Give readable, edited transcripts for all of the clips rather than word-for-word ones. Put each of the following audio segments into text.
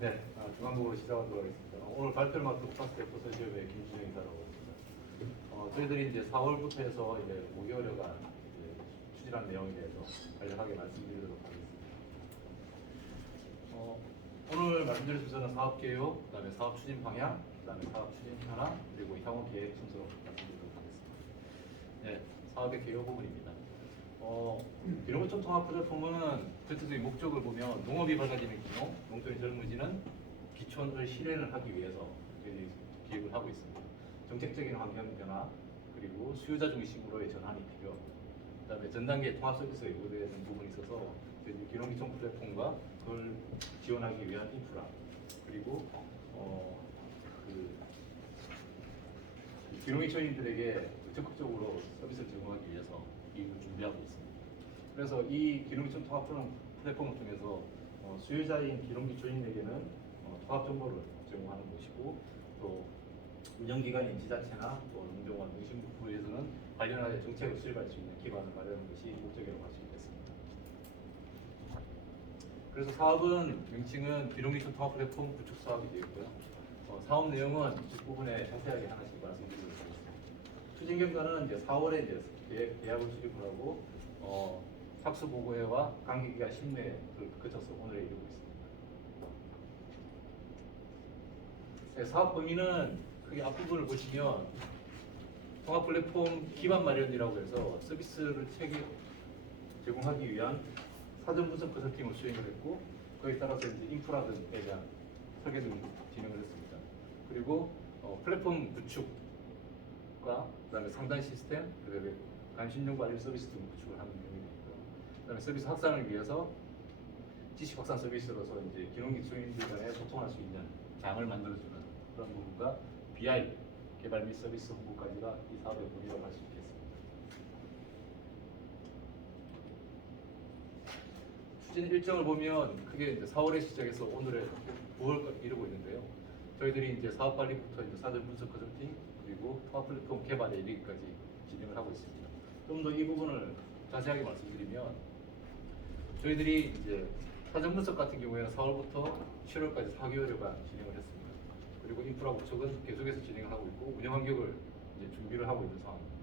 네, 중앙국으로 시작하도록 하겠습니다. 오늘 발표를 맡은 국가스텝 부서지업의 김준영 이사라고 합니다. 저희들이 이제 4월부터 해서 이제 5개월여간 추진한 내용에 대해서 간략하게 말씀드리도록 하겠습니다. 오늘 말씀드릴 순서는 사업 개요, 그다음에 사업 추진 방향, 그다음에 사업 추진 현황, 그리고 향후 계획 순서로 말씀드리도록 하겠습니다. 네, 사업의 개요 부분입니다. 기농촌 통합 플랫폼은 구체적인 목적을 보면 농업이 밝아지는 기농, 농촌이 젊어지는 기촌을 실현을 하기 위해서 저희들이 기획을 하고 있습니다. 정책적인 환경 변화, 그리고 수요자 중심으로의 전환이 필요합니다. 그다음에 전 단계 통합 서비스가 요구되는 부분이 있어서 저희들이 기농기촌 플랫폼과 그걸 지원하기 위한 인프라, 그리고 기농기촌인들에게 적극적으로 서비스를 제공하기 위해서 이걸 준비하고 있습니다. 그래서 이 기농기촌 통합 플랫폼을 통해서 수요자인 기농기촌인에게는 통합 정보를 제공하는 것이고, 또 운영기관인 지자체나 또 농정원, 농심부에서는 관련하여 정책을 수립할 수 있는 기반을 마련하는 것이 목적이라고 할 수 있겠습니다. 그래서 사업은 명칭은 기농기촌 통합 플랫폼 구축 사업이 되었고요. 사업 내용은 뒷부분에 자세하게 하나씩 말씀드리도록 하겠습니다. 추진 경과는 이제 4월에 이제 계약을 수립을 하고 착수 보고회와 관계기관 심의를 거쳐서 오늘에 이르고 있습니다. 네, 사업 범위는 크게 앞부분을 보시면 통합 플랫폼 기반 마련이라고 해서 서비스를 제공하기 위한 사전 분석 컨설팅을 수행을 했고, 그에 따라서 이제 인프라 등에 대한 설계 등 진행을 했습니다. 그리고 플랫폼 구축과 그다음에 상단 시스템, 그다음에 감신정보 알림 서비스 등 구축을 하는 내용이 있고요. 그다음에 서비스 확산을 위해서 지식 확산 서비스로서 이제 기농기촌인들 간에 소통할 수 있는 장을 만들어주는 그런 부분과 BI 개발 및 서비스 홍보까지가 이 사업의 범위라고 할 수 있겠습니다. 추진 일정을 보면 크게 이제 4월에 시작해서 오늘의 9월까지 이루고 있는데요. 저희들이 이제 사업 관리부터 이제 사전 분석 컨설팅, 그리고 통합 플랫폼 개발에 이르기까지 진행을 하고 있습니다. 좀 더 이 부분을 자세하게 말씀드리면, 저희들이 이제 사전 분석 같은 경우에는 4월부터 7월까지 4개월여간 진행을 했습니다. 그리고 인프라 구축은 계속해서 진행을 하고 있고, 운영 환경을 이제 준비를 하고 있는 상황입니다.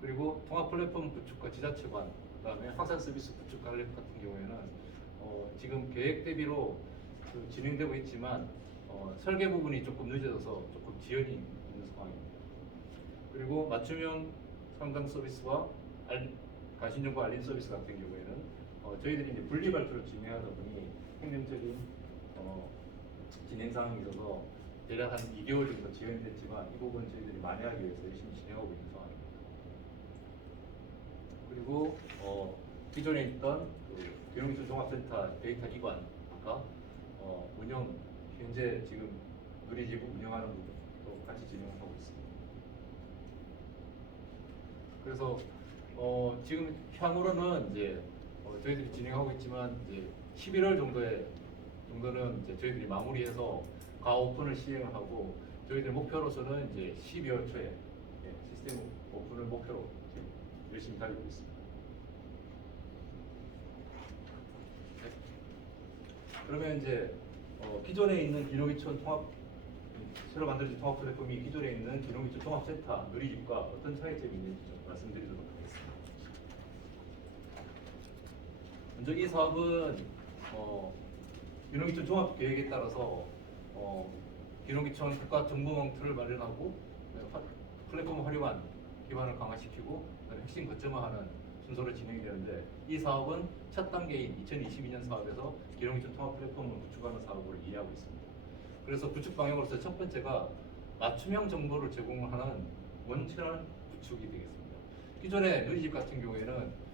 그리고 통합 플랫폼 구축과 지자체관, 그다음에 확산 서비스 구축 관련 같은 경우에는 지금 계획 대비로 진행되고 있지만 설계 부분이 조금 늦어져서 조금 지연이 있는 상황입니다. 그리고 맞춤형 상담 서비스와 가신정보 알림 서비스 같은 경우에는 저희들이 이제 분리 발표를 진행하다 보니 행정적인 진행 상황이 있어서 대략 한 2개월 정도 지연이 됐지만, 이 부분은 저희들이 만회하기 위해서 열심히 진행하고 있는 상황입니다. 그리고 기존에 있던 기농기촌 종합센터 데이터 이관과 운영, 현재 지금 누리집 운영하는 부분도 같이 진행을 하고 있습니다. 그래서 지금 향후로는 이제 저희들이 진행하고 있지만 이제 11월 정도는 이제 저희들이 마무리해서 가오픈을 시행을 하고, 저희들 목표로서는 이제 12월 초에 시스템 오픈을 목표로 지금 열심히 달리고 있습니다. 네. 그러면 이제 기존에 있는 기농기촌 통합, 새로 만들어진 통합 플랫폼이 기존에 있는 기농기촌 종합센터 누리집과 어떤 차이점이 있는지 좀 말씀드리도록 하겠습니다. 먼저 이 사업은 기농기촌 종합계획에 따라서 기농기촌 국가정보망 틀을 마련하고 플랫폼 활용한 기반을 강화시키고 핵심 거점화하는 순서로 진행이 되는데, 이 사업은 첫 단계인 2022년 사업에서 기농기촌 통합 플랫폼을 구축하는 사업으로 이해하고 있습니다. 그래서 구축 방향으로서 첫 번째가 맞춤형 정보를 제공하는 원천한 구축이 되겠습니다. 기존의 누리집 같은 경우에는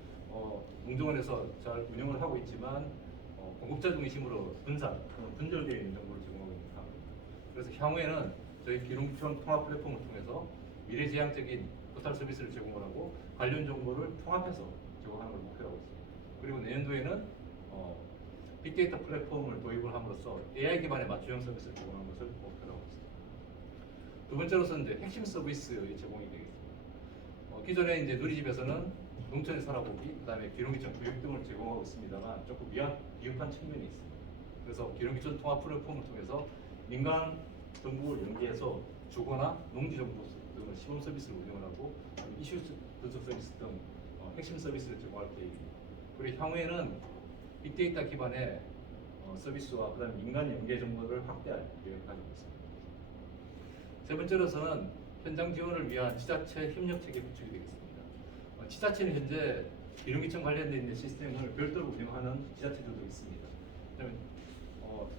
농정원에서 잘 운영을 하고 있지만 공급자 중심으로 분절되어 있는 정보를 제공하고 있는 상황입니다. 그래서 향후에는 저희 기농기촌 통합 플랫폼을 통해서 미래지향적인 포털 서비스를 제공을 하고 관련 정보를 통합해서 제공하는 걸 목표로 하고 있습니다. 그리고 내년도에는 빅데이터 플랫폼을 도입을 함으로써 AI 기반의 맞춤형 서비스를 제공하는 것을 목표로 하고 있습니다. 두 번째로서는 이제 핵심 서비스의 제공이 되겠습니다. 기존에 이제 누리집에서는 농촌의 살아보기, 그다음에 기농기촌 교육 등을 제공하고 있습니다만 조금 미흡한 측면이 있습니다. 그래서 기록기촌 통합 플랫폼을 통해서 민간 정보를 연계해서 주거나 농지 정보 등을 시범 서비스를 운영을 하고 이슈 분석 서비스 등 핵심 서비스를 제공할 계획입니다. 그리고 향후에는 빅데이터 기반의 서비스와 그다음 민간 연계 정보를 확대할 계획을 가지고 있습니다. 세 번째로서는 현장 지원을 위한 지자체 협력 체계 구축이 되겠습니다. 지자체는 현재 기록기천 관련된 있는 시스템을 별도로 운영하는 지자체들도 있습니다. 그다음에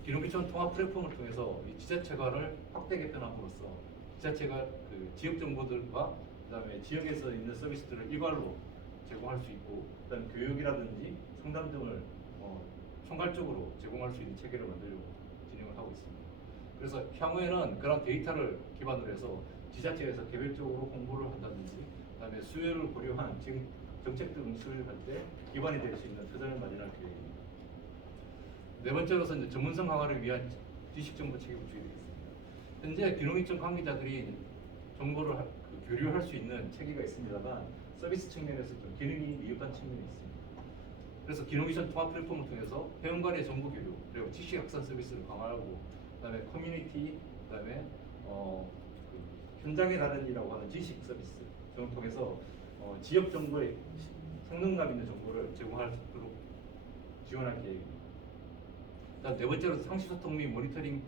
기록기천 통합 플랫폼을 통해서 이 지자체 간을 확대 개편함으로써 지자체가 그 지역 정보들과 그다음에 지역에서 있는 서비스들을 일괄로 제공할 수 있고, 그다음에 교육이라든지 상담 등을 총괄적으로 제공할 수 있는 체계를 만들려고 진행을 하고 있습니다. 그래서 향후에는 그런 데이터를 기반으로 해서 지자체에서 개별적으로 홍보를 한다든지, 그다음에 수요를 고려한 지금 정책 등 수요를 할 때 기반이 될 수 있는 터전을 마련할 계획입니다. 네 번째로서 이제 전문성 강화를 위한 지식 정보 체계 구축이 되겠습니다. 현재 기록기천 관계자들이 정보를 교류할 수 있는 체계가 있습니다만 서비스 측면에서 좀 기능이 미흡한 측면이 있습니다. 그래서 기록기천 통합 플랫폼을 통해서 회원 간의 정보 교류, 그리고 지식 확산 서비스를 강화하고, 그다음에 커뮤니티, 그다음에 현장에 다른이라고 하는 지식 서비스 등을 통해서 지역 정보의 성능감 있는 정보를 제공하도록 지원할 계획입니다. 그다음 네 번째로 상시 소통 및 모니터링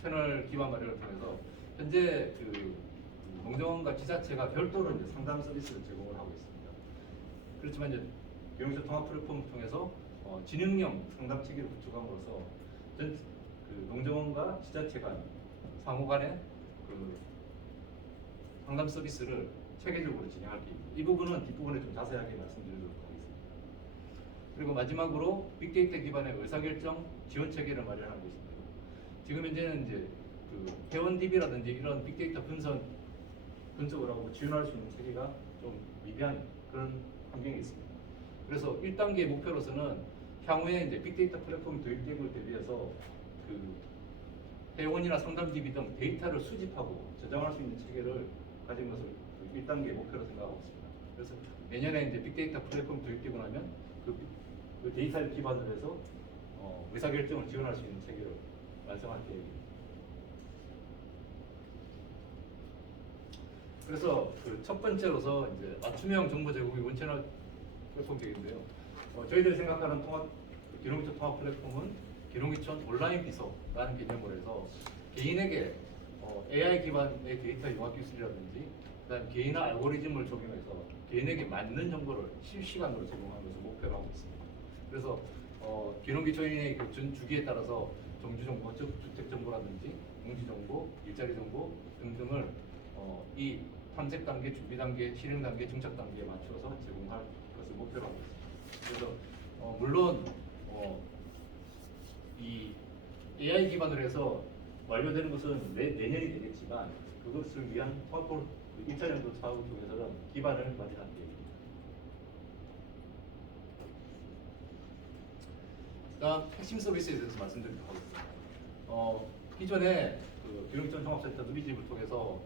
채널 기반 마련을 통해서 현재 농정원과 지자체가 별도로 이제 상담 서비스를 제공을 하고 있습니다. 그렇지만 이제 기록기천 통합 플랫폼을 통해서 지능형 상담 체계를 구축함으로써 농정원과 지자체 간 상호 간의 상담 서비스를 체계적으로 진행할 계획입니다. 이 부분은 뒷부분에 좀 자세하게 말씀드리도록 하겠습니다. 그리고 마지막으로 빅데이터 기반의 의사결정 지원 체계를 마련하고 있습니다. 지금 현재는 이제 회원 DB라든지 이런 빅데이터 분석을 하고 지원할 수 있는 체계가 좀 미비한 그런 환경이 있습니다. 그래서 1단계 목표로서는 향후에 이제 빅데이터 플랫폼이 도입되고 대비해서 회원이나 상담 DB 등 데이터를 수집하고 저장할 수 있는 체계를 가진 것을 1단계 목표로 생각하고 있습니다. 그래서 내년에 이제 빅데이터 플랫폼이 도입되고 나면 그 데이터를 기반으로 해서 의사결정을 지원할 수 있는 체계를 완성할 계획입니다. 그래서 첫 번째로서 이제 맞춤형 정보 제공이 원천화 플랫폼 되겠는데요. 저희들이 생각하는 기록기천 통합 플랫폼은 기록기천 온라인 비서라는 개념으로 해서 개인에게 AI 기반의 데이터 융합 기술이라든지, 그다음 개인화 알고리즘을 적용해서 개인에게 맞는 정보를 실시간으로 제공하는 것을 목표로 하고 있습니다. 그래서 기록기천의 전 주기에 따라서 정주 정보, 주택 정보라든지 농지 정보, 일자리 정보 등등을 이 탐색 단계, 준비 단계, 실행 단계, 정착 단계에 맞춰서 제공할 것을 목표로 하고 있습니다. 그래서 물론 이 AI 기반으로 해서 완료되는 것은 내년이 되겠지만 그것을 위한 통합 1차 연도 사업을 통해서는 기반을 마련할 계획입니다. 그다음 핵심 서비스에 대해서 말씀드리도록 하겠습니다. 기존에 기록기천 종합센터 누리집을 통해서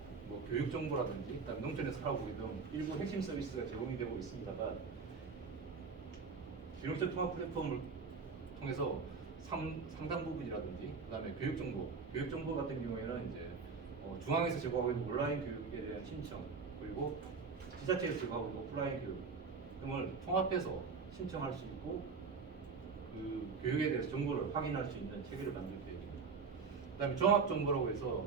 교육 정보라든지 그다음 농촌의 살아보기 등 일부 핵심 서비스가 제공이 되고 있습니다만 기록기천 통합 플랫폼을 통해서 상당 부분이라든지 그다음에 교육 정보 같은 경우에는 이제 중앙에서 제공하고 있는 온라인 교육에 대한 신청, 그리고 지자체에서 제공하고 있는 오프라인 교육 등을 통합해서 신청할 수 있고 그 교육에 대해서 정보를 확인할 수 있는 체계를 만들 계획입니다. 그다음에 종합 정보라고 해서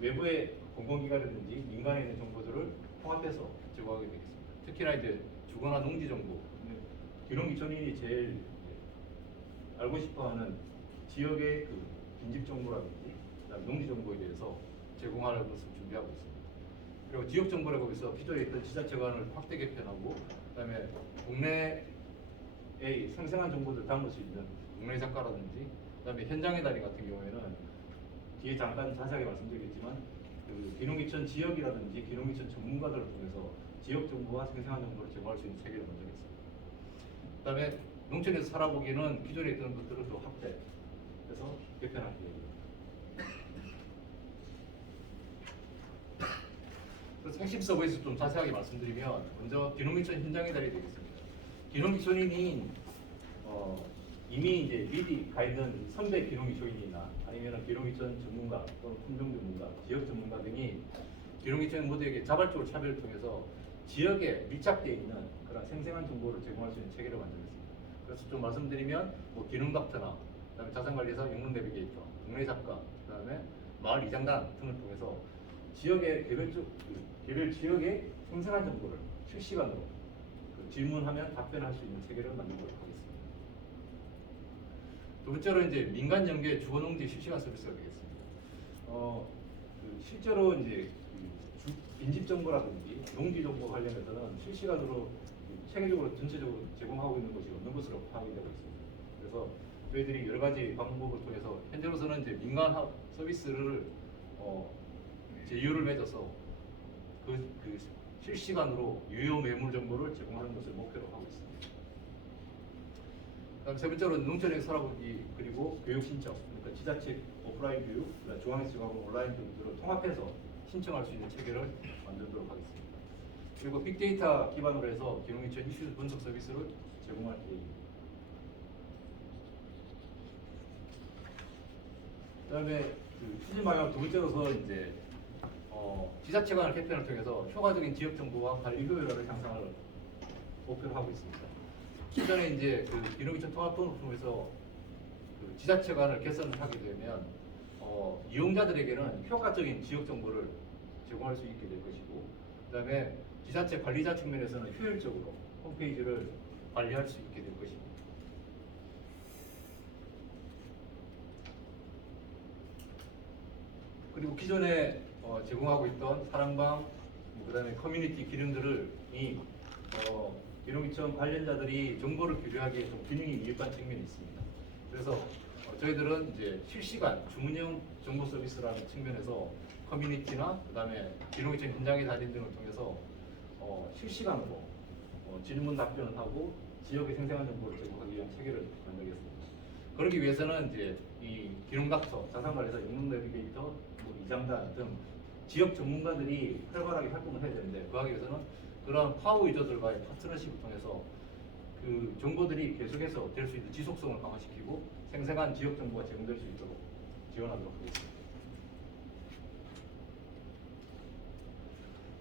외부의 공공기관이라든지 민간에 있는 정보들을 통합해서 제공하게 되겠습니다. 특히나 이제 주거나 농지 정보, 기록기천인이 제일 알고 싶어하는 지역의 빈집 정보라든지 농지 정보에 대해서 제공하는 것을 준비하고 있습니다. 그리고 지역 정보라고 해서 기존에 있던 지자체 간을 확대 개편하고, 그다음에 국내의 생생한 정보들을 담을 수 있는 국내 작가라든지, 그다음에 현장의 달인 같은 경우에는 뒤에 잠깐 자세하게 말씀드리겠지만 기록기천 지역이라든지 기록기천 전문가들을 통해서 지역 정보와 생생한 정보를 제공할 수 있는 체계를 만들겠습니다. 그다음에 농촌에서 살아보기는 기존에 있던 것들을 또 확대해서 개편할 계획입니다. 그래서 핵심 서버에서 좀 자세하게 말씀드리면 먼저 기록기천 현장의 달이 되겠습니다. 기록기천인이 이미 이제 미리 가 있는 선배 기록이 조인이나 아니면 기록이전 전문가 또는 품종 전문가, 지역 전문가 등이 기록이전 모두에게 자발적으로 차별을 통해서 지역에 밀착되어 있는 그런 생생한 정보를 제공할 수 있는 체계를 만들었습니다. 그래서 좀 말씀드리면 뭐 기능닥터나 그다음에 자산관리사, 영농 내비게이터, 동네 작가, 그다음에 마을 이장단 등을 통해서 지역의 개별 지역의 생생한 정보를 실시간으로 질문하면 답변할 수 있는 체계를 만들도록 하겠습니다. 두 번째로 이제 민간 연계 주거농지 실시간 서비스가 되겠습니다. 실제로 이제 빈집 정보라든지 농지 정보 관련해서는 실시간으로 체계적으로 전체적으로 제공하고 있는 곳이 없는 것으로 파악이 되고 있습니다. 그래서 저희들이 여러 가지 방법을 통해서 현재로서는 이제 민간 서비스를 제휴를 맺어서 그 실시간으로 유효 매물 정보를 제공하는 것을 목표로 하고 있습니다. 그다음 세 번째로 농촌의 살아보기 그리고 교육 신청, 그러니까 지자체 오프라인 교육, 중앙에서 제공하는 온라인 교육들을 통합해서 신청할 수 있는 체계를 만들도록 하겠습니다. 그리고 빅데이터 기반으로 해서 기농이천 이슈 분석 서비스를 제공할 계획입니다. 그다음에 추진 방향 두 번째로서 이제 지자체 간의 개편을 통해서 효과적인 지역 정보와 관리 효율화를 향상을 목표로 하고 있습니다. 기존에 이제 기농이천 통합본을 통해서 지자체 간을 개선을 하게 되면 이용자들에게는 효과적인 지역 정보를 제공할 수 있게 될 것이고, 그다음에 지자체 관리자 측면에서는 효율적으로 홈페이지를 관리할 수 있게 될 것입니다. 그리고 기존에 제공하고 있던 사랑방, 그다음에 커뮤니티 기능들을 기농이천 관련자들이 정보를 교류하기에 좀 균형이 미흡한 측면이 있습니다. 그래서 저희들은 이제 실시간 주문형 정보 서비스라는 측면에서 커뮤니티나 그다음에 기농이천 현장의 달인 등을 통해서 실시간으로 질문 답변을 하고 지역의 생생한 정보를 제공하기 위한 체계를 만들겠습니다. 그러기 위해서는 이제 이 기농닥터, 자산관리사, 영농 내비게이터, 이장단 등 지역 전문가들이 활발하게 활동을 해야 되는데, 그하기 위해서는 그러한 파워 유저들과의 파트너십을 통해서 그 정보들이 계속해서 될 수 있는 지속성을 강화시키고 생생한 지역 정보가 제공될 수 있도록 지원하도록 하겠습니다.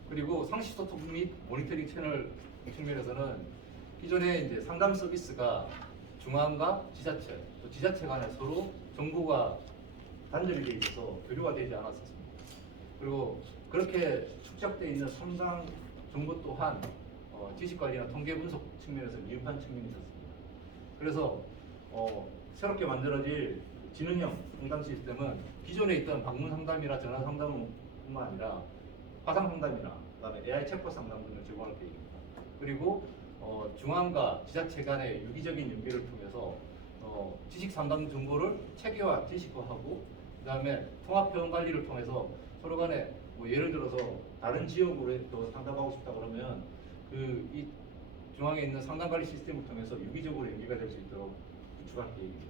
그리고 상시 소통 및 모니터링 채널 측면에서는 기존에 이제 상담 서비스가 중앙과 지자체, 또 지자체 간에 서로 정보가 단절이 돼 있어서 교류가 되지 않았었습니다. 그리고 그렇게 축적되어 있는 상당 정보 또한 지식관리나 통계 분석 측면에서 미흡한 측면이 있었습니다. 그래서 새롭게 만들어질 지능형 상담 시스템은 기존에 있던 방문 상담이나 전화 상담뿐만 아니라 화상 상담이나 그다음에 AI 챗봇 상담 등을 제공할 계획입니다. 그리고 중앙과 지자체 간의 유기적인 연계를 통해서 지식 상담 정보를 체계화, 지식화하고 그다음에 통합 회원 관리를 통해서 서로 간에 뭐 예를 들어서 다른 지역으로 또 상담하고 싶다 그러면 이 중앙에 있는 상담 관리 시스템을 통해서 유기적으로 연계가 될 수 있도록 구축할 계획입니다.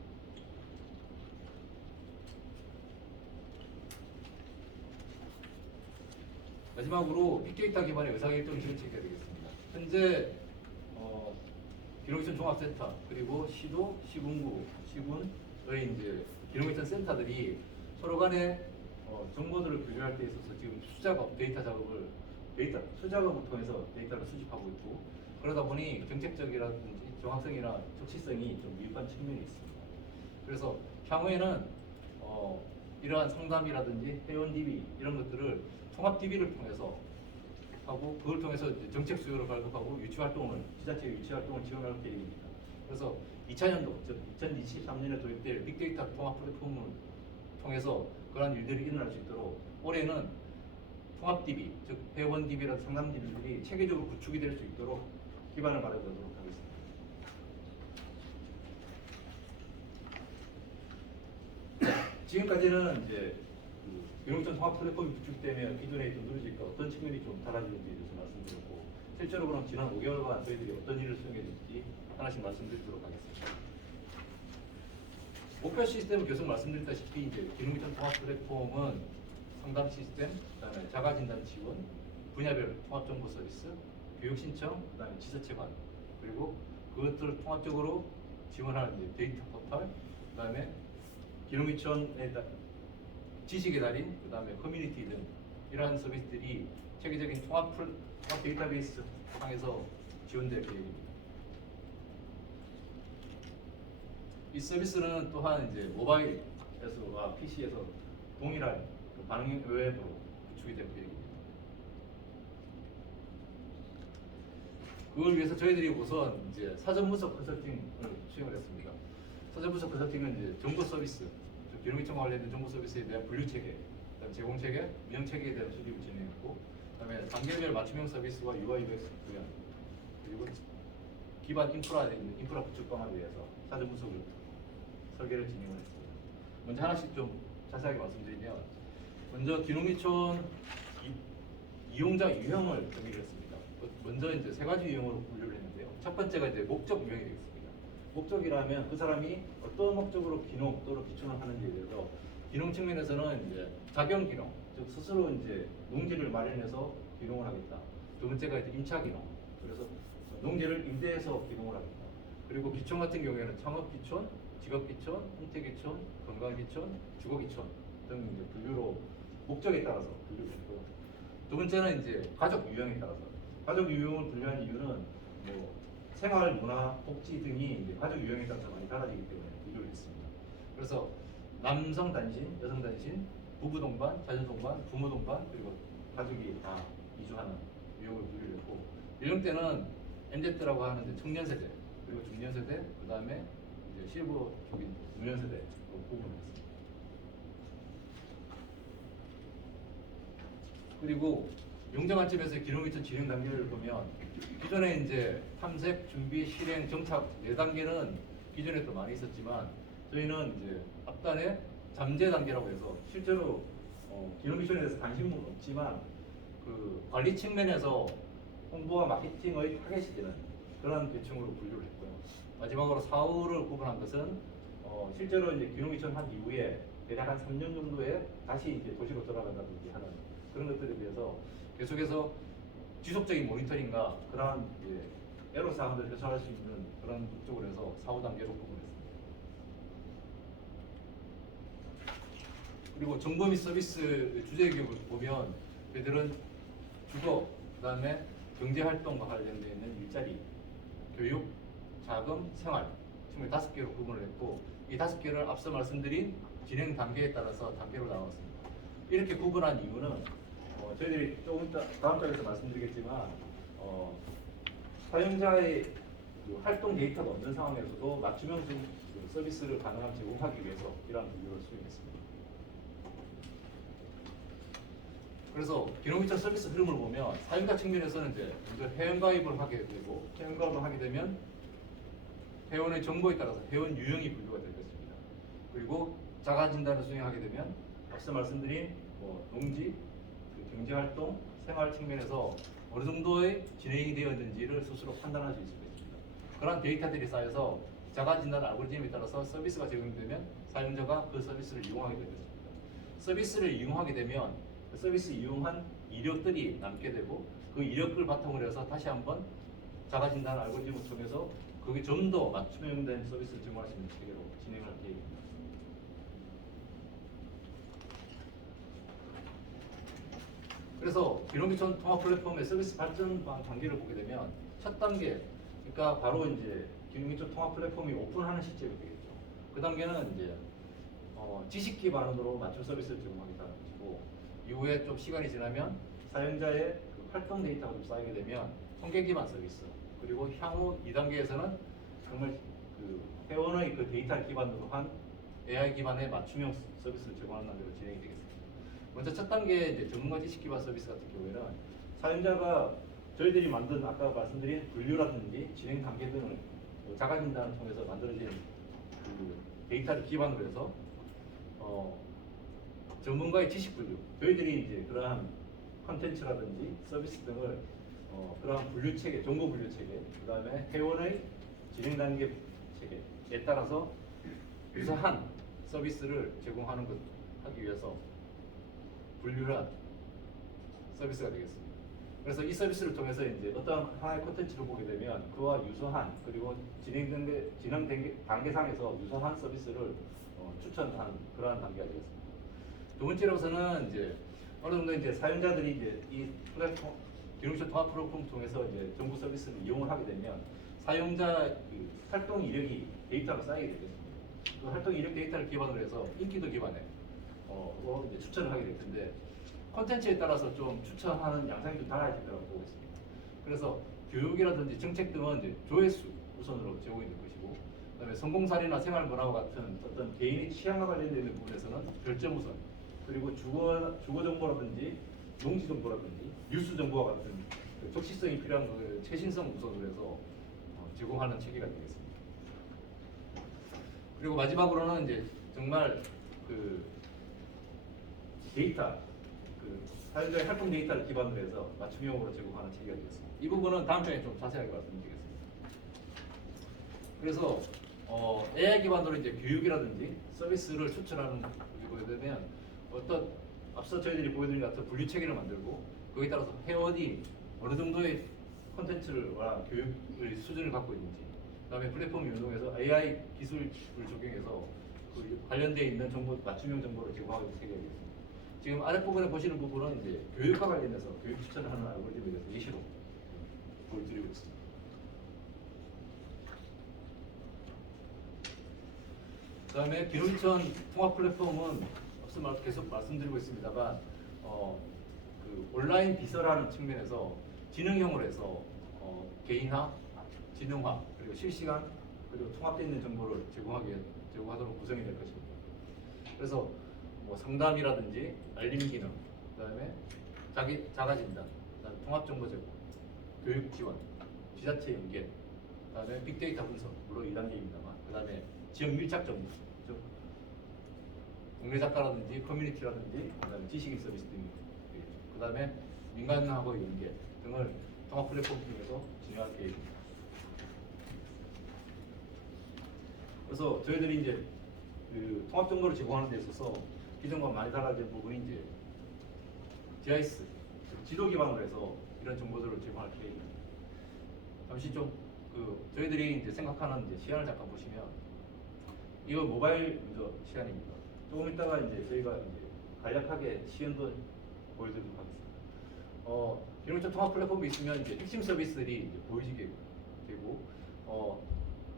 마지막으로 빅데이터 기반의 의사결정 지원 체계가 되겠습니다. 현재 기농이천 종합센터 그리고 시도, 시군구, 시군의 이제 기농이천 센터들이 서로 간에 정보들을 교류할 때 있어서 지금 수작업, 수작업을 통해서 데이터를 수집하고 있고, 그러다 보니 정책적이라든지 정확성이나 적시성이 좀 미흡한 측면이 있습니다. 그래서 향후에는 이러한 상담이라든지 회원 DB 이런 것들을 통합 DB를 통해서 하고, 그걸 통해서 이제 정책 수요를 발급하고 유치 활동을, 지자체 유치 활동을 지원할 계획입니다. 그래서 2000년도, 즉 2023년에 도입될 빅데이터 통합 플랫폼을 통해서 그러한 일들이 일어날 수 있도록 올해는 통합 DB, 즉 회원 DB라는 상담 DB들이 체계적으로 구축이 될 수 있도록 기반을 마련하도록 하겠습니다. 지금까지는 이제 기농이천 통합 플랫폼이 구축되면 기존에 있던 누리집과 어떤 측면이 좀 달라지는지에 대해서 말씀드렸고, 실제로 그럼 지난 5개월간 저희들이 어떤 일을 수행했는지 하나씩 말씀드리도록 하겠습니다. 목표 시스템을 계속 말씀드렸다시피 이제 기농이천 통합 플랫폼은 상담 시스템, 그다음에 자가진단 지원, 분야별 통합 정보 서비스, 교육 신청, 그다음에 지자체 관, 그리고 그것들을 통합적으로 지원하는 이제 데이터 포털, 그다음에 기농기촌의 지식의 달인, 그다음에 커뮤니티 등 이러한 서비스들이 체계적인 통합 데이터베이스 상에서 지원될 계획입니다. 이 서비스는 또한 이제 모바일에서와 PC에서 동일한 그 반응 웹으로 구축이 될 계획입니다. 그걸 위해서 저희들이 우선 이제 사전 분석 컨설팅을 수행을 했습니다. 사전 분석 컨설팅은 이제 정보 서비스, 기록기청 관련된 정보 서비스에 대한 분류 체계, 그다음 제공 체계, 운영 체계에 대한 수립을 진행했고, 그다음에 단계별 맞춤형 서비스와 UI UX 구현, 그리고 기반 인프라에 있는 인프라 구축 방안에 대해서 사전 분석을 설계를 진행을 했습니다. 먼저 하나씩 좀 자세하게 말씀드리면, 먼저 기록기촌 이용자 유형을 정의를 했습니다. 먼저 이제 세 가지 유형으로 분류를 했는데요. 첫 번째가 이제 목적 유형이 되겠습니다. 목적이라면 그 사람이 어떤 목적으로 기농 또는 기촌을 하는지에 대해서 기농 측면에서는 이제 작용 기농, 즉 스스로 이제 농지를 마련해서 기농을 하겠다. 두 번째가 이제 임차 기농, 그래서 농지를 임대해서 기농을 하겠다. 그리고 기촌 같은 경우에는 창업 기촌, 직업 기촌, 형태 기촌, 건강 기촌, 주거 기촌 등 이제 분류로 목적에 따라서 분류를 했고요. 두 번째는 이제 가족 유형에 따라서 가족 유형을 분류한 이유는 뭐 생활, 문화, 복지 등이 이제 가족 유형에 따라서 많이 달라지기 때문에 분류를 했습니다. 그래서 남성 단신, 여성 단신, 부부 동반, 자녀 동반, 부모 동반, 그리고 가족이 다 이주하는 유형을 분류를 했고, 연령대는 MZ라고 하는 청년 세대, 그리고 중년 세대, 그 다음에 이제 실버 쪽인 노년 세대로 구분했습니다. 그리고 용자 관점에서 기록기촌 진행 단계를 보면 기존에 이제 탐색, 준비, 실행, 정착 4단계는 기존에 또 많이 있었지만 저희는 이제 앞단에 잠재 단계라고 해서 실제로 기록기촌에 대해서 관심은 없지만 그 관리 측면에서 홍보와 마케팅의 타겟이 되는 그런 계층으로 분류를 했고요. 마지막으로 사후를 구분한 것은 실제로 이제 기록기촌 한 이후에 대략 한 3년 정도에 다시 이제 도시로 돌아간다든지 하는 그런 것들에 대해서 계속해서 지속적인 모니터링과 그러한 애로 사항들을 해소할 수 있는 그런 목적으로 해서 4, 5단계로 구분했습니다. 그리고 정보 및 서비스 주제 기업을 보면 저희들은 주거, 그 다음에 경제활동과 관련되어 있는 일자리, 교육, 자금, 생활 총 5개로 구분을 했고, 이 5개를 앞서 말씀드린 진행 단계에 따라서 단계로 나눴습니다. 이렇게 구분한 이유는 저희들이 조금 이따 다음 장에서 말씀드리겠지만 사용자의 그 활동 데이터가 없는 상황에서도 맞춤형 서비스를 가능하게 제공하기 위해서 이러한 분류를 수행했습니다. 그래서 기록기촌 서비스 흐름을 보면 사용자 측면에서는 이제 먼저 회원가입을 하게 되고, 회원가입을 하게 되면 회원의 정보에 따라서 회원 유형이 분류가 되겠습니다. 그리고 자가 진단을 수행하게 되면 앞서 말씀드린 농지, 경제활동, 생활 측면에서 어느 정도의 진행이 되었는지를 스스로 판단할 수 있을 것입니다. 그러한 데이터들이 쌓여서 자가진단 알고리즘에 따라서 서비스가 제공되면 사용자가 그 서비스를 이용하게 되겠습니다. 서비스를 이용하게 되면 그 서비스 이용한 이력들이 남게 되고, 그 이력을 바탕으로 해서 다시 한번 자가진단 알고리즘을 통해서 그게 좀 더 맞춤형된 서비스를 제공할 수 있는 체계로 진행할 계획입니다. 그래서 기록기촌 통합 플랫폼의 서비스 발전 단계를 보게 되면 첫 단계, 그러니까 바로 이제 기록기촌 통합 플랫폼이 오픈하는 시점이 되겠죠. 그 단계는 이제 지식 기반으로 맞춤 서비스를 제공하겠다는 것이고, 이후에 좀 시간이 지나면 사용자의 그 활동 데이터가 좀 쌓이게 되면 통계 기반 서비스, 그리고 향후 2단계에서는 정말 그 회원의 그 데이터 기반으로 한 AI 기반의 맞춤형 서비스를 제공하는 단계로 진행이 되겠습니다. 먼저 첫 단계 이제 전문가 지식 기반 서비스 같은 경우에는 사용자가 저희들이 만든 아까 말씀드린 분류라든지 진행 단계 등을 자가 진단을 통해서 만들어진 그 데이터를 기반으로 해서 전문가의 지식 분류, 저희들이 이제 그러한 컨텐츠라든지 서비스 등을 그러한 분류 체계, 정보 분류 체계, 그 다음에 회원의 진행 단계 체계에 따라서 유사한 서비스를 제공하는 것 하기 위해서 분류한 서비스가 되겠습니다. 그래서 이 서비스를 통해서 이제 어떤 하나의 콘텐츠를 보게 되면 그와 유사한 그리고 진행 단계상에서 유사한 서비스를 추천하는 그러한 단계가 되겠습니다. 두 번째로서는 이제 어느 정도 이제 사용자들이 이제 이 플랫폼 기능성 통합 플랫폼을 통해서 이제 정부 서비스를 이용을 하게 되면 사용자 그 활동 이력이 데이터가 쌓이게 되겠습니다. 그 활동 이력 데이터를 기반으로 해서 인기도 기반에 이제 추천을 하게 될 텐데 콘텐츠에 따라서 좀 추천하는 양상이 좀 달라질 거라고 보고 있습니다. 그래서 교육이라든지 정책 등은 이제 조회수 우선으로 제공이 될 것이고, 그다음에 성공 사례나 생활 문화와 같은 어떤 개인의 취향과 관련된 부분에서는 별점 우선, 그리고 주거 정보라든지 농지 정보라든지 뉴스 정보와 같은 그 적시성이 필요한 그 최신성 우선으로 해서 제공하는 체계가 되겠습니다. 그리고 마지막으로는 이제 정말 그 데이터, 그 사용자의 활동 데이터를 기반으로 해서 맞춤형으로 제공하는 체계가 되겠습니다. 이 부분은 다음 장에 좀 자세하게 말씀드리겠습니다. 그래서 AI 기반으로 이제 교육이라든지 서비스를 추천하는 보게 되면 어떤 앞서 저희들이 보여드린 것 같은 분류 체계를 만들고 거기에 따라서 회원이 어느 정도의 콘텐츠를 교육의 수준을 갖고 있는지, 그다음에 플랫폼을 이용해서 AI 기술을 적용해서 그 관련되어 있는 정보 맞춤형 정보를 제공하고 있는 체계입니다. 지금 아랫부분에 보시는 부분은 이제 교육과 관련해서 교육 추천을 하는 알고리즘에 대해서 예시로 보여드리고 있습니다. 그다음에 기술천 통합 플랫폼은 앞서 계속 말씀드리고 있습니다만 그 온라인 비서라는 측면에서 지능형으로 해서 개인화, 지능화, 그리고 실시간, 그리고 통합되어 있는 정보를 제공하도록 구성이 될 것입니다. 그래서 뭐 상담이라든지 알림 기능, 그다음에 자가 진단, 그다음에 통합 정보 제공, 교육 지원, 지자체 연계, 그다음에 빅데이터 분석, 물론 2단계입니다만, 그다음에 지역 밀착 정보, 즉 동네 작가라든지 커뮤니티라든지, 그다음에 지식인 서비스 등이 되겠죠. 그다음에 민간하고의 연계 등을 통합 플랫폼 통해서 진행할 계획입니다. 그래서 저희들이 이제 그 통합 정보를 제공하는 데 있어서 기존과 많이 달라진 부분이 이제 GIS, 지도 기반으로 해서 이런 정보들을 제공할 계획입니다. 잠시 좀 저희들이 이제 생각하는 이제 시안을 잠깐 보시면, 이거 모바일 먼저 시안입니다. 조금 있다가 이제 저희가 이제 간략하게 시연도 보여드리도록 하겠습니다. 기능적 통합 플랫폼이 있으면 이제 핵심 서비스들이 이제 보여지게 되고,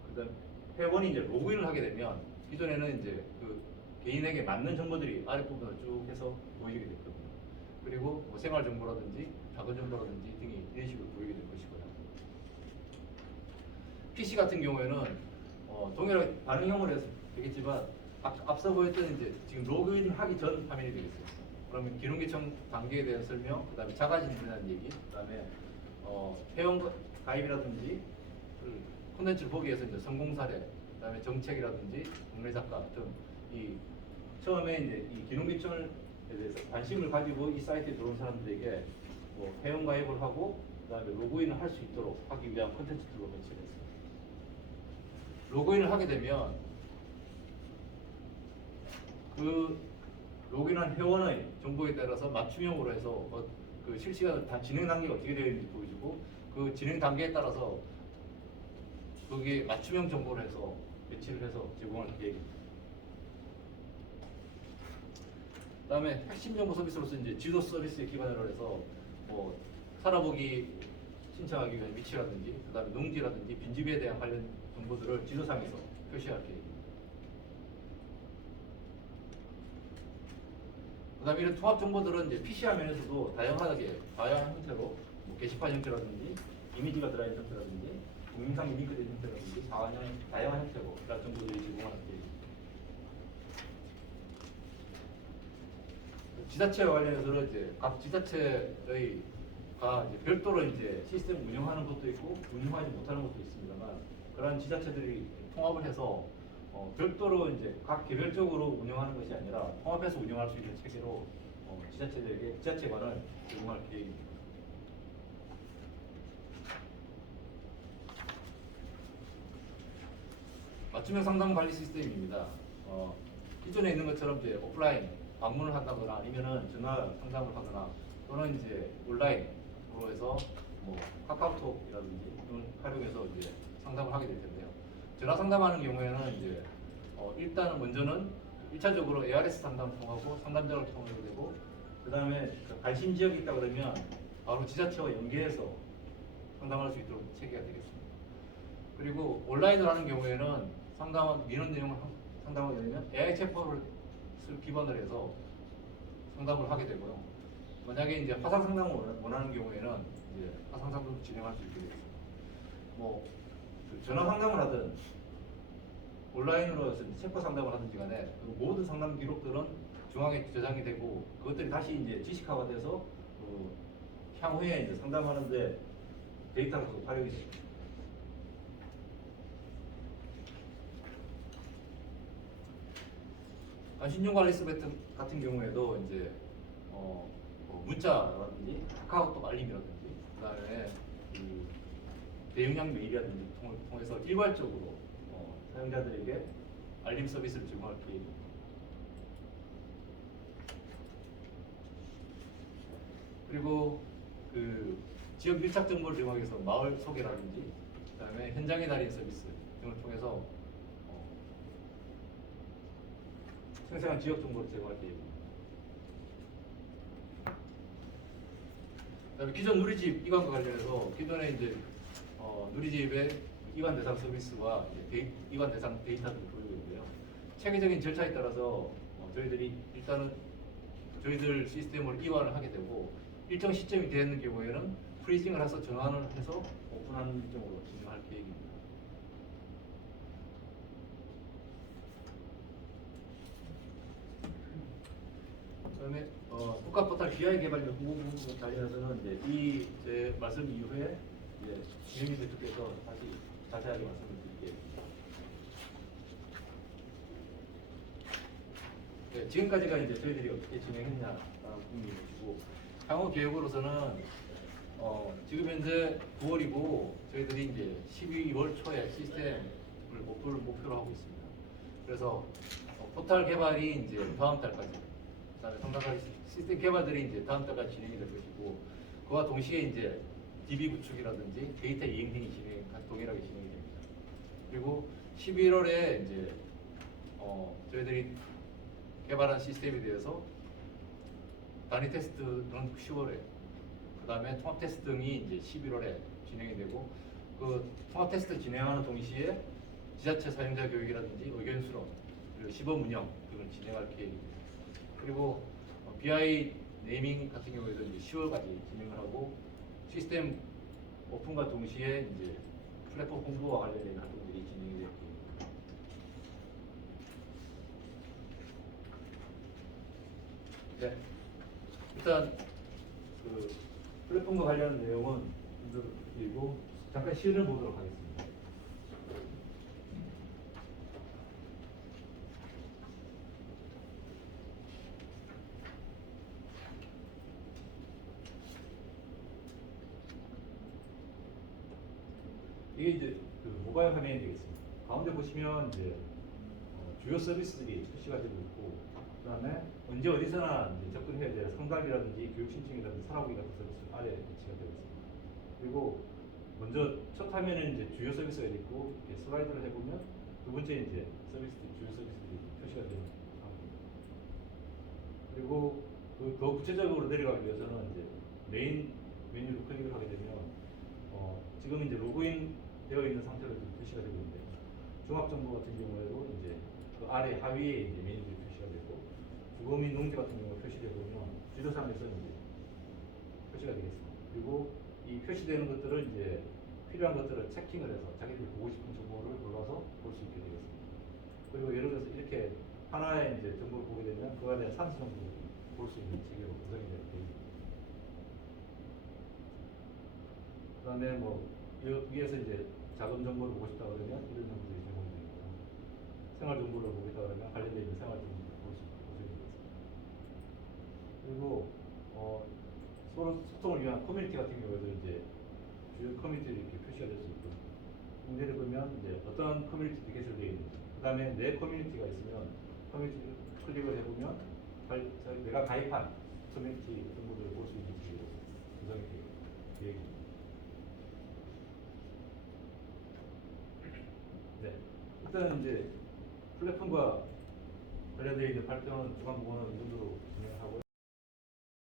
그다음 회원이 이제 로그인을 하게 되면 기존에는 이제 그 개인에게 맞는 정보들이 아랫부분을 쭉 해서 보이게 됐거든요. 그리고 뭐 생활 정보라든지 작은 정보라든지 등이 이런 식으로 보이게 될 것이고요. PC 같은 경우에는 동일하게 반응형으로 해서 되겠지만 앞서 보였던 이제 지금 로그인 하기 전 화면이 되겠어요. 그러면 기능계청 단계에 대한 설명, 그다음에 자가진단에 대한 얘기, 그다음에 회원 가입이라든지 콘텐츠를 보기 위해서 이제 성공 사례, 그다음에 정책이라든지 국내 작가 등 이 처음에 이제 이 기능계청에 대해서 관심을 가지고 이 사이트에 들어온 사람들에게 뭐 회원 가입을 하고 그다음에 로그인을 할 수 있도록 하기 위한 콘텐츠들로 배치됐습니다. 로그인을 하게 되면 그 로그인한 회원의 정보에 따라서 맞춤형으로 해서 그 실시간 진행 단계가 어떻게 되어 있는지 보여주고, 그 진행 단계에 따라서 거기에 맞춤형 정보를 해서 배치를 해서 제공할 계획입니다. 그다음에 핵심 정보 서비스로서 이제 지도 서비스에 기반으로 해서 뭐 살아보기 신청하기 위한 위치라든지, 그다음에 농지라든지 빈집에 대한 관련 정보들을 지도상에서 표시할 계획입니다. 그다음에 이런 통합 정보들은 이제 PC 화면에서도 다양한 형태로 뭐 게시판 형태라든지 이미지가 들어있는 형태라든지 동영상이 링크된 형태라든지 다양한 형태로 이런 정보들이 제공하는 계획입니다. 지자체와 관련해서는 이제 각 지자체의 이제 별도로 이제 시스템 운영하는 것도 있고 운영하지 못하는 것도 있습니다만, 그러한 지자체들이 통합을 해서 별도로 이제 각 개별적으로 운영하는 것이 아니라 통합해서 운영할 수 있는 체계로 지자체들에게 지자체관을 제공할 계획입니다. 맞춤형 상담 관리 시스템입니다. 기존에 있는 것처럼 이제 오프라인 방문을 한다거나 아니면은 전화 상담을 하거나 또는 이제 온라인으로 해서 뭐 카카오톡이라든지 이런 활용해서 이제 상담을 하게 될 텐데요. 전화 상담하는 경우에는 이제 일단은 먼저는 1차적으로 ARS 상담을 통하고 상담자를 통하게 되고 그 다음에 관심 지역이 있다 그러면 바로 지자체와 연계해서 상담할 수 있도록 체계가 되겠습니다. 그리고 온라인으로 하는 경우에는 민원 내용을 상담하게 되면 AI 챗봇을 기반으로 해서 상담을 하게 되고요. 만약에 이제 화상 상담을 원하는 경우에는 이제 화상 상담도 진행할 수 있게 되겠습니다. 뭐 전화 상담을 하든 온라인으로 챗봇 상담을 하든지 간에 그 모든 상담 기록들은 중앙에 저장이 되고 그것들이 다시 이제 지식화가 돼서 향후에 이제 상담하는데 데이터로 활용이 됩니다. 신용관리 서비스 같은 경우에도 이제 뭐 문자라든지 카카오톡 알림이라든지 그다음에 그 대용량 메일이라든지 통해서 일괄적으로 사용자들에게 알림 서비스를 제공할 계획입니다. 그리고 그 지역 밀착 정보를 제공하기 위해서 마을 소개라든지 그다음에 현장의 달인 서비스 등을 통해서 생생한 지역 정보를 제공할 계획입니다. 그다음에 기존 누리집 이관과 관련해서 기존에 이제 누리집의 이관 대상 서비스와 이관 대상 데이터를 보이고 있는데요. 체계적인 절차에 따라서 저희들이 일단은 저희들 시스템으로 이관을 하게 되고 일정 시점이 되는 경우에는 프리징을 해서 전환을 해서 오픈하는 일정으로 진행할 계획입니다. 그다음에 국가 포털 BI 개발 연구 부분 관련해서는 이제 제 말씀 이후에 이제 김영민 대표께서 다시 자세하게 말씀을 드리겠습니다. 네, 지금까지가 이제 저희들이 어떻게 진행했냐라는 부분이고 향후 계획으로서는 지금 현재 9월이고 저희들이 이제 12월 초에 시스템을 목표로 하고 있습니다. 그래서 포털 개발이 이제 다음 달까지, 그다음에 상당한 시스템 개발들이 이제 다음 달까지 진행이 될 것이고 그와 동시에 이제 DB 구축이라든지 데이터 이행 등이 동일하게 진행이 됩니다. 그리고 11월에 이제 저희들이 개발한 시스템에 대해서 단위 테스트는 10월에, 그 다음에 통합 테스트 등이 이제 11월에 진행이 되고 그 통합 테스트 진행하는 동시에 지자체 사용자 교육이라든지 의견 수렴 그리고 시범 운영 등을 진행할 계획입니다. 그리고 BI 네이밍 같은 경우에도 이제 10월까지 진행을 하고 시스템 오픈과 동시에 이제 플랫폼 홍보와 관련된 활동들이 진행이 될 계획입니다. 네, 일단 그 플랫폼과 관련된 내용은 그리고 잠깐 시연을 보도록 하겠습니다. 이게 이제 그 모바일 화면이 되겠습니다. 가운데 보시면 이제 주요 서비스들이 표시가 되고 있고, 그다음에 언제 어디서나 이제 접근해야 될 상담이라든지 교육 신청이라든지 사라고기 같은 서비스 아래 배치가 되어 있습니다. 그리고 먼저 첫 화면에는 이제 주요 서비스가 있고 이렇게 슬라이드를 해보면 두 번째 이제 주요 서비스들이 표시가 되는 상황입니다. 그리고 더 구체적으로 내려가기 위해서는 이제 메인 메뉴를 클릭을 하게 되면 지금 이제 로그인 되어 있는 상태로 표시가 되고 있는데 종합정보 같은 경우에도 이제 그 아래 하위에 이제 메뉴들이 표시가 되고 주거 및 농지 같은 경우 표시되어 보면 지도상에서 이제 표시가 되겠습니다. 그리고 이 표시되는 것들을 이제 필요한 것들을 체킹을 해서 자기들이 보고 싶은 정보를 골라서 볼 수 있게 되겠습니다. 그리고 예를 들어서 이렇게 하나의 이제 정보를 보게 되면 그 안에 산수 정보를 볼 수 있는 체계로 구성이 되어 있습니다. 그 다음에 뭐 위에서 이제 자금 정보를 보고 싶다 그러면 이런 정보들이 제공이 됩니다. 생활 정보를 보겠다 그러면 관련되어 있는 생활 정보를 볼 수 있게 구성이 되겠습니다. 그리고 서로 소통을 위한 커뮤니티 같은 경우에도 이제 주요 커뮤니티들이 이렇게 표시가 될 수 있고, 예를 보면 이제 어떤 커뮤니티 개설되어 있는지, 그 다음에 내 커뮤니티가 있으면 커뮤니티를 클릭을 해보면 내가 가입한 커뮤니티 정보들을 볼 수 있는 식으로 구성이 되어 있습니다. 계획입니다. 네, 일단 이제 플랫폼과 관련되어 있는 발전 주간 보고는 이 정도로 진행하고요.